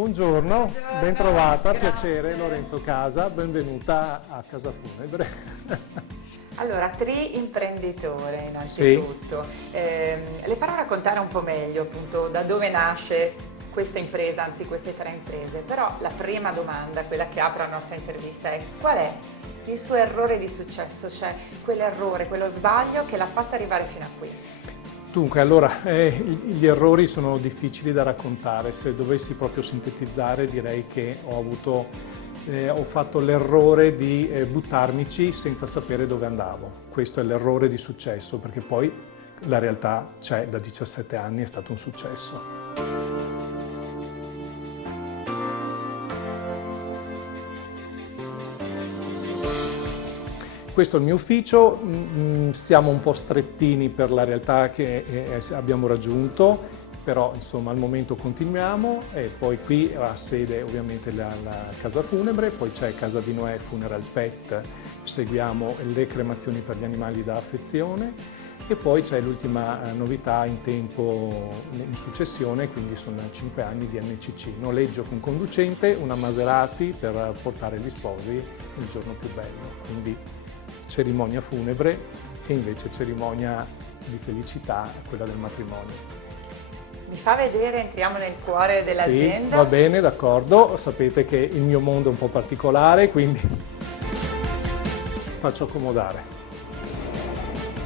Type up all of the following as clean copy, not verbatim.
Buongiorno, ben trovata, grazie. piacere, Lorenzo Casa, benvenuta a Casa Funebre. Allora, tri-imprenditore innanzitutto. Le farò raccontare un po' meglio appunto da dove nasce questa impresa, anzi queste tre imprese, però la prima domanda, quella che apre la nostra intervista è: qual è il suo errore di successo, cioè quell'errore, quello sbaglio che l'ha fatta arrivare fino a qui? Dunque, allora, gli errori sono difficili da raccontare. Se dovessi proprio sintetizzare, direi che ho fatto l'errore di buttarmici senza sapere dove andavo. Questo è l'errore di successo, perché poi la realtà c'è, da 17 anni è stato un successo. Questo è il mio ufficio, siamo un po' strettini per la realtà che abbiamo raggiunto, però insomma al momento continuiamo e poi qui ha sede ovviamente la Casa Funebre, poi c'è Casa di Noè Funeral Pet, seguiamo le cremazioni per gli animali da affezione e poi c'è l'ultima novità in tempo in successione, quindi sono 5 anni di NCC, noleggio con conducente, una Maserati per portare gli sposi il giorno più bello. Quindi cerimonia funebre e invece cerimonia di felicità, quella del matrimonio. Mi fa vedere, entriamo nel cuore dell'azienda? Sì, va bene, d'accordo. Sapete che il mio mondo è un po' particolare, quindi faccio accomodare.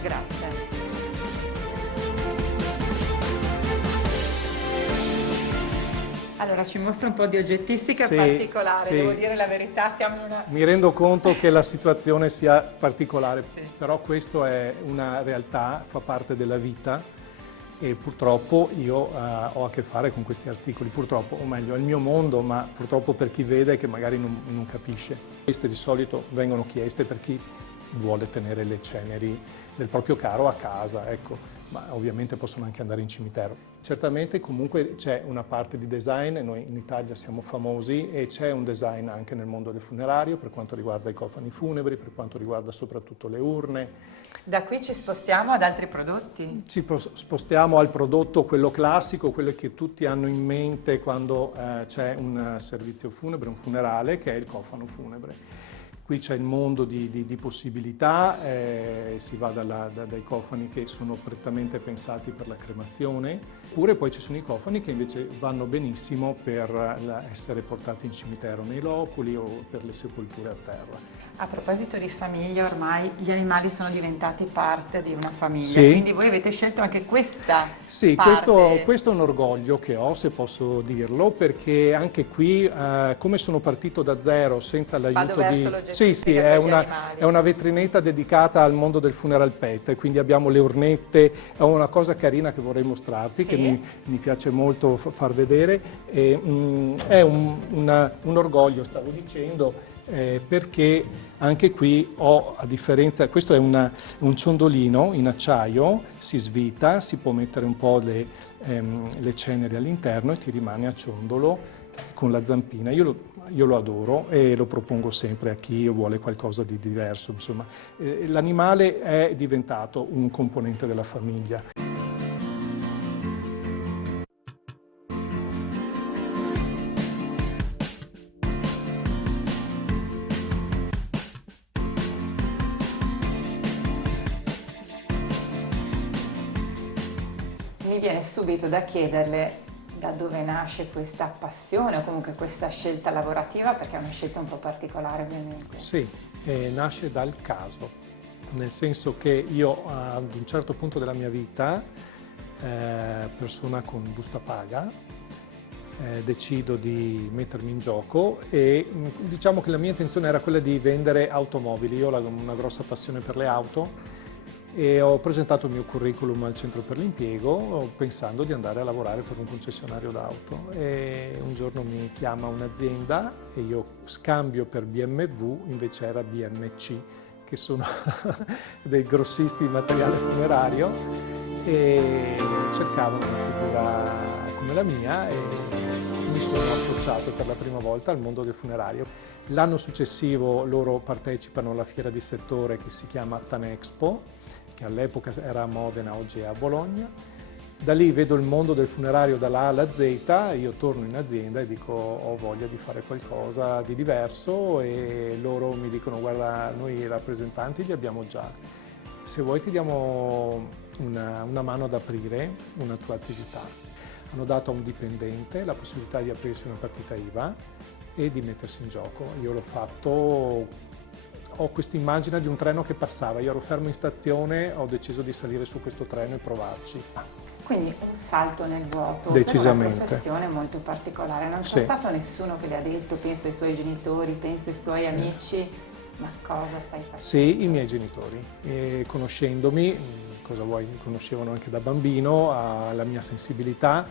Grazie. Allora, ci mostra un po' di oggettistica particolare, devo dire la verità, siamo in una... Mi rendo conto che la situazione sia particolare, Sì. però questo è una realtà, fa parte della vita e purtroppo io ho a che fare con questi articoli, purtroppo, o meglio, è il mio mondo, ma purtroppo per chi vede che magari non capisce. Queste di solito vengono chieste per chi vuole tenere le ceneri del proprio caro a casa, ecco. Ma ovviamente possono anche andare in cimitero. Certamente comunque c'è una parte di design, noi in Italia siamo famosi e c'è un design anche nel mondo del funerario per quanto riguarda i cofani funebri, per quanto riguarda soprattutto le urne. Da qui ci spostiamo ad altri prodotti? Ci spostiamo al prodotto, quello classico, quello che tutti hanno in mente quando c'è un servizio funebre, un funerale, che è il cofano funebre. Qui c'è il mondo di possibilità, si va dai cofani che sono prettamente pensati per la cremazione, oppure poi ci sono i cofani che invece vanno benissimo per essere portati in cimitero nei loculi o per le sepolture a terra. A proposito di famiglia, ormai gli animali sono diventati parte di una famiglia, Sì. quindi voi avete scelto anche questa Sì, parte. questo è un orgoglio che ho, se posso dirlo, perché anche qui, come sono partito da zero, senza l'aiuto verso l'oggettistica Sì, per gli animali. è una vetrinetta dedicata al mondo del funeral pet, quindi abbiamo le urnette, è una cosa carina che vorrei mostrarti, Sì. che mi piace molto far vedere, è un orgoglio, stavo dicendo, perché anche qui ho, a differenza, questo è un ciondolino in acciaio, si svita, si può mettere un po' le ceneri all'interno e ti rimane a ciondolo con la zampina. Io lo adoro e lo propongo sempre a chi vuole qualcosa di diverso. Insomma, l'animale è diventato un componente della famiglia. Mi viene subito da chiederle da dove nasce questa passione o comunque questa scelta lavorativa, perché è una scelta un po' particolare ovviamente. Sì, nasce dal caso, nel senso che io ad un certo punto della mia vita, persona con busta paga, decido di mettermi in gioco e diciamo che la mia intenzione era quella di vendere automobili. Io ho una grossa passione per le auto e ho presentato il mio curriculum al centro per l'impiego pensando di andare a lavorare per un concessionario d'auto e un giorno mi chiama un'azienda e io scambio per BMW, invece era BMC, che sono dei grossisti di materiale funerario e cercavano una figura come la mia e mi sono approcciato per la prima volta al mondo del funerario. L'anno successivo loro partecipano alla fiera di settore che si chiama Tanexpo, che all'epoca era a Modena, oggi è a Bologna, Da lì vedo il mondo del funerario dalla A alla Z, io torno in azienda e dico ho voglia di fare qualcosa di diverso e loro mi dicono guarda noi i rappresentanti li abbiamo già, se vuoi ti diamo una mano ad aprire una tua attività. Hanno dato a un dipendente la possibilità di aprirsi una partita IVA e di mettersi in gioco. Io l'ho fatto, ho questa immagine di un treno che passava, io ero fermo in stazione, ho deciso di salire su questo treno e provarci. Quindi un salto nel vuoto, Decisamente. Per una professione molto particolare. Non c'è stato nessuno che le ha detto, penso ai suoi genitori, penso ai suoi amici, ma cosa stai facendo? Sì, i miei genitori, e conoscendomi, cosa vuoi, mi conoscevano anche da bambino, alla mia sensibilità,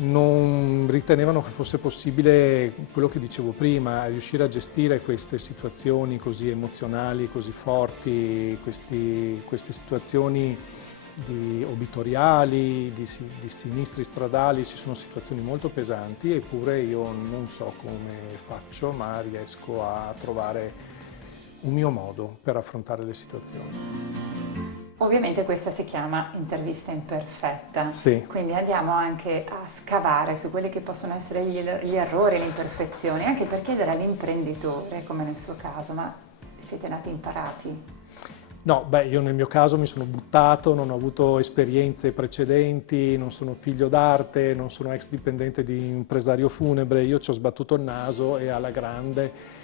non ritenevano che fosse possibile quello che dicevo prima, riuscire a gestire queste situazioni così emozionali, così forti, queste situazioni di obitoriali, di sinistri stradali, ci sono situazioni molto pesanti, eppure io non so come faccio, ma riesco a trovare un mio modo per affrontare le situazioni. Ovviamente questa si chiama intervista imperfetta, Sì. Quindi andiamo anche a scavare su quelli che possono essere gli errori, le imperfezioni, anche per chiedere all'imprenditore, come nel suo caso, ma siete nati imparati? No, beh, io nel mio caso mi sono buttato, non ho avuto esperienze precedenti, non sono figlio d'arte, non sono ex dipendente di impresario funebre, io ci ho sbattuto il naso e alla grande.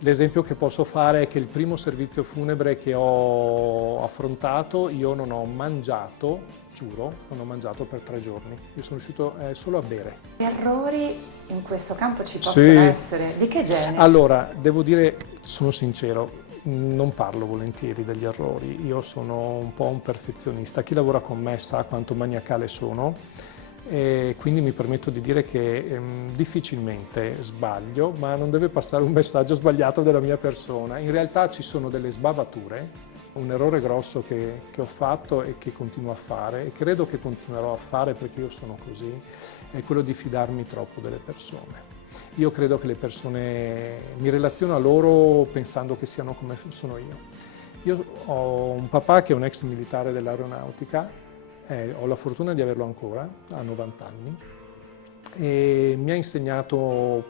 L'esempio che posso fare è che il primo servizio funebre che ho affrontato io non ho mangiato, giuro, non ho mangiato per 3 giorni, io sono riuscito solo a bere. Errori in questo campo ci possono essere? Di che genere? Allora, devo dire, sono sincero, non parlo volentieri degli errori, io sono un po' un perfezionista, chi lavora con me sa quanto maniacale sono e quindi mi permetto di dire che difficilmente sbaglio, ma non deve passare un messaggio sbagliato della mia persona. In realtà ci sono delle sbavature, un errore grosso che ho fatto e che continuo a fare e credo che continuerò a fare perché io sono così, è quello di fidarmi troppo delle persone. Io credo che le persone, mi relaziono a loro pensando che siano come sono io. Io ho un papà che è un ex militare dell'aeronautica, ho la fortuna di averlo ancora, ha 90 anni, e mi ha insegnato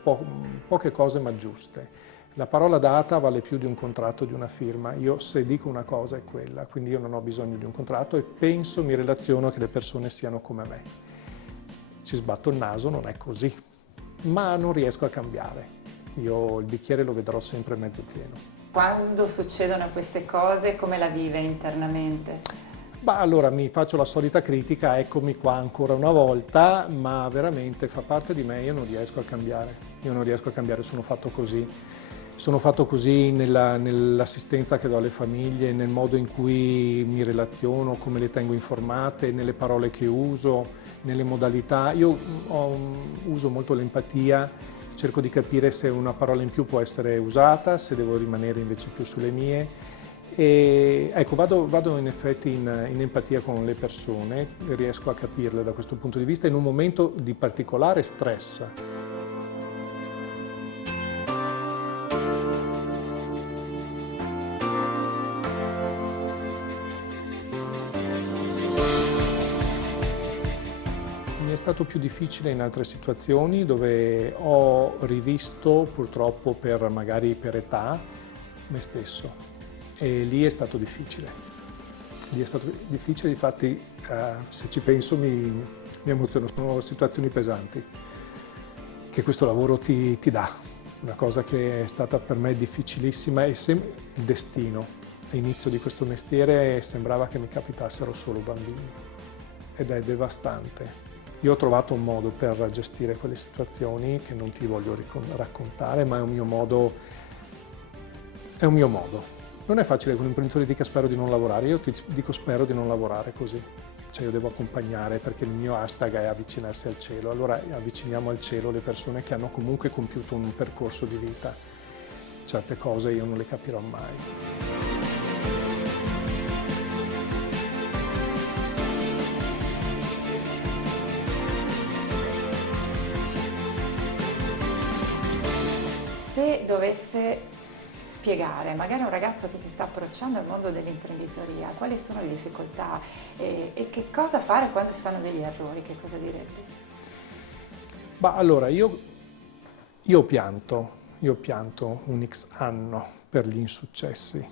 poche cose ma giuste. La parola data vale più di un contratto, di una firma. Io se dico una cosa è quella, quindi io non ho bisogno di un contratto e penso, mi relaziono che le persone siano come me. Ci sbatto il naso, non è così, ma non riesco a cambiare. Io il bicchiere lo vedrò sempre mezzo pieno. Quando succedono queste cose, come la vive internamente? Bah, allora mi faccio la solita critica, eccomi qua ancora una volta, ma veramente fa parte di me, io non riesco a cambiare. Io non riesco a cambiare, sono fatto così. Sono fatto così nell'assistenza che do alle famiglie, nel modo in cui mi relaziono, come le tengo informate, nelle parole che uso, nelle modalità. Io uso molto l'empatia, cerco di capire se una parola in più può essere usata, se devo rimanere invece più sulle mie. E ecco, vado in effetti in empatia con le persone, riesco a capirle da questo punto di vista in un momento di particolare stress. Mi è stato più difficile in altre situazioni dove ho rivisto, purtroppo magari per età, me stesso. E lì è stato difficile. Lì è stato difficile, infatti se ci penso mi emoziono, sono situazioni pesanti che questo lavoro ti dà, una cosa che è stata per me difficilissima e il destino. All'inizio di questo mestiere sembrava che mi capitassero solo bambini ed è devastante. Io ho trovato un modo per gestire quelle situazioni che non ti voglio raccontare, ma è un mio modo. È un mio modo. Non è facile che un imprenditore dica spero di non lavorare, io ti dico spero di non lavorare così. Cioè io devo accompagnare perché il mio hashtag è avvicinarsi al cielo, allora avviciniamo al cielo le persone che hanno comunque compiuto un percorso di vita. Certe cose io non le capirò mai. Se dovesse spiegare magari a un ragazzo che si sta approcciando al mondo dell'imprenditoria quali sono le difficoltà e che cosa fare quando si fanno degli errori, che cosa direbbe? Ma allora, io pianto un X anno per gli insuccessi,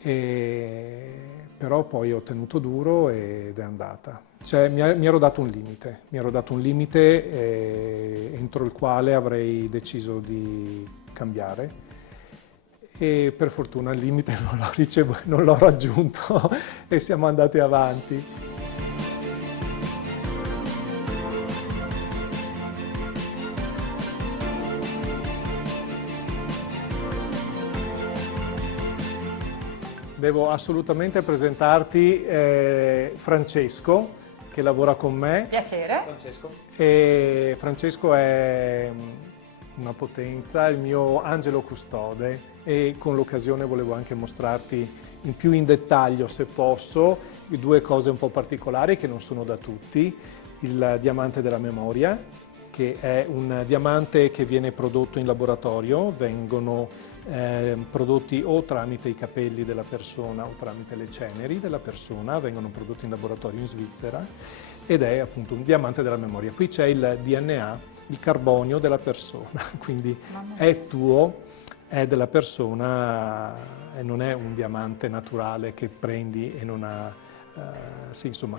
però poi ho tenuto duro ed è andata. Cioè, mi ero dato un limite entro il quale avrei deciso di cambiare e per fortuna il limite non l'ho raggiunto e siamo andati avanti. Devo assolutamente presentarti Francesco, che lavora con me. Piacere. Francesco. E Francesco è una potenza, il mio angelo custode, e con l'occasione volevo anche mostrarti più in dettaglio, se posso, due cose un po' particolari che non sono da tutti. Il diamante della memoria, che è un diamante che viene prodotto in laboratorio, vengono prodotti o tramite i capelli della persona o tramite le ceneri della persona, vengono prodotti in laboratorio in Svizzera ed è appunto un diamante della memoria. Qui c'è il DNA, il carbonio della persona, quindi è tuo, è della persona e non è un diamante naturale che prendi e non ha, sì, insomma,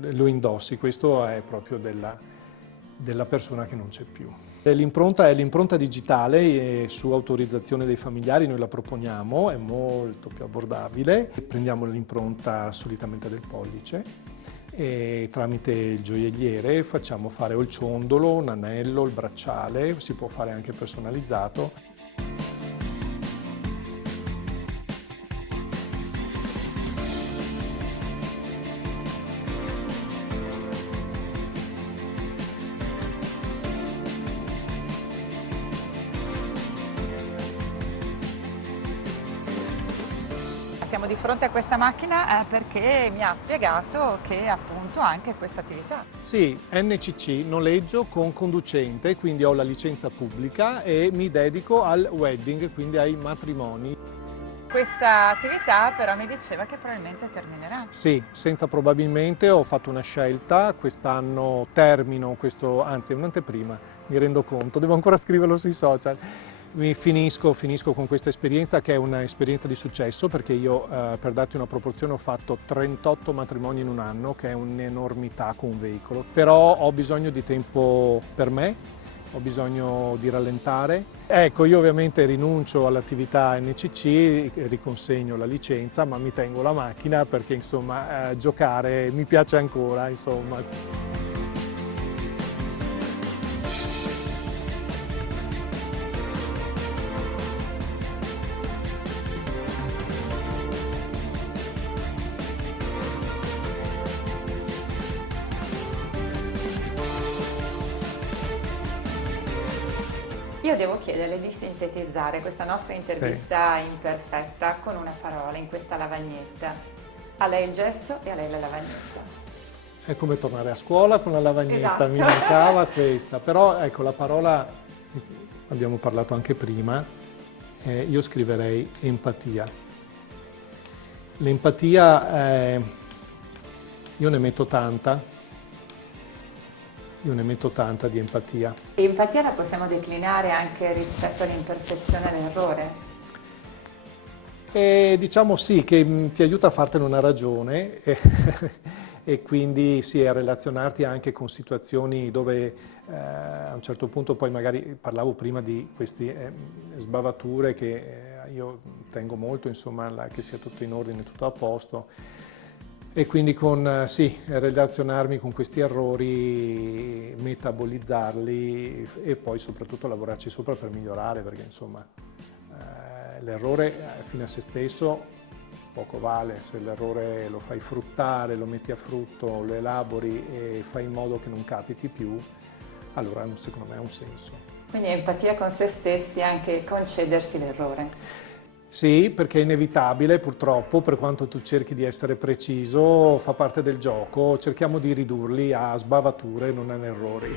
lo indossi, questo è proprio della persona che non c'è più. L'impronta è l'impronta digitale e su autorizzazione dei familiari noi la proponiamo, è molto più abbordabile. Prendiamo l'impronta solitamente del pollice e tramite il gioielliere facciamo fare o il ciondolo, un anello, il bracciale, si può fare anche personalizzato. Siamo di fronte a questa macchina perché mi ha spiegato che appunto ha anche questa attività. Sì, NCC, noleggio con conducente, quindi ho la licenza pubblica e mi dedico al wedding, quindi ai matrimoni. Questa attività però mi diceva che probabilmente terminerà. Sì, senza probabilmente ho fatto una scelta, quest'anno termino questo, anzi è un'anteprima, mi rendo conto, devo ancora scriverlo sui social. Finisco con questa esperienza che è un'esperienza di successo perché io, per darti una proporzione, ho fatto 38 matrimoni in un anno, che è un'enormità con un veicolo, però ho bisogno di tempo per me, ho bisogno di rallentare. Ecco, io ovviamente rinuncio all'attività NCC, riconsegno la licenza, ma mi tengo la macchina perché insomma giocare mi piace ancora, insomma. Io devo chiederle di sintetizzare questa nostra intervista imperfetta con una parola in questa lavagnetta. A lei il gesso e a lei la lavagnetta. È come tornare a scuola con la lavagnetta, Esatto. Mi mancava questa, però ecco la parola, abbiamo parlato anche prima, io scriverei empatia. L'empatia, io ne metto tanta di empatia. Empatia la possiamo declinare anche rispetto all'imperfezione e all'errore? Diciamo sì, che ti aiuta a fartene una ragione e quindi sì, a relazionarti anche con situazioni dove a un certo punto poi magari parlavo prima di queste sbavature che io tengo molto, insomma, che sia tutto in ordine, tutto a posto. E quindi relazionarmi con questi errori, metabolizzarli e poi soprattutto lavorarci sopra per migliorare, perché insomma l'errore fine a se stesso poco vale, se l'errore lo fai fruttare, lo metti a frutto, lo elabori e fai in modo che non capiti più, allora secondo me ha un senso. Quindi empatia con se stessi e anche concedersi l'errore. Sì, perché è inevitabile purtroppo, per quanto tu cerchi di essere preciso, fa parte del gioco, cerchiamo di ridurli a sbavature, non a errori.